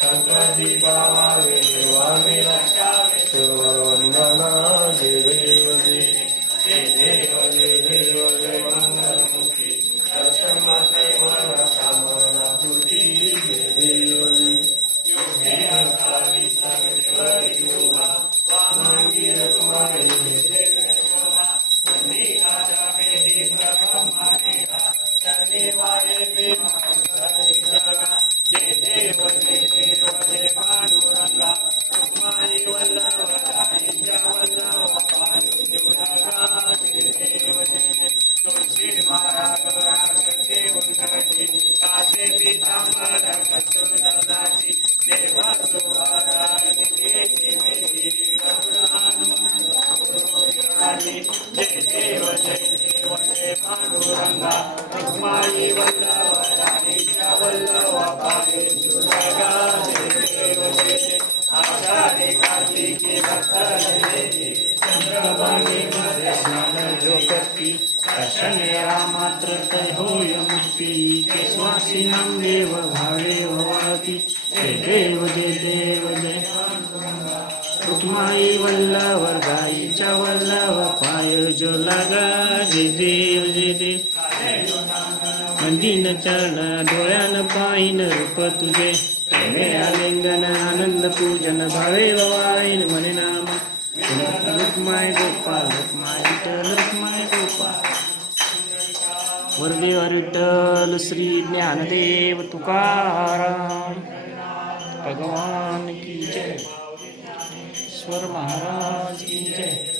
संकटी पावावे वामे वंदना जय देव जय देव जय देव जय मंगलमूर्ति दर्शनाचे मन कामना पूर्ती जय देव जय हरी संगीवरी उभा वामांगी रखमाई राजा बेटी ब्रह्माने शनिवारे जय देव जय पांडुरंगा रुक्माई वल्लभाई वल्लभ पांडुरंगा जय देव जय तुलसी मारा गौरा देवंकटी काशे पीतांबर कस्तुरदासी देवा सुवारा नितेची मेरी गौरानुरानी जय देव जय पांडुरंगा रुक्माई वल्लभाई वल्लभ पांडुरंगा जय देव जय आषाढी कार्तिकी भक्तजनेची चंद्रभागे मध्ये स्नान जो करती दर्शनेरा मात्र तय होय मुक्ती केशवासीनां देव भावे भवती जय देव जय रुक्माई वल्लभ गाईच्या वल्लभ पाय जो लागा जय देव मंदिन चरण डोळ्यान पाहिन रूप तुझे प्रेमे आलिंगन आनंद पूजन भावे भवाईन म्हणे नाम रुक्माई गोपाल रुक्माई गोपाल वरदेव विठ्ठल श्री ज्ञानदेव तुकाराम भगवान की जय ईश्वर महाराज की जय।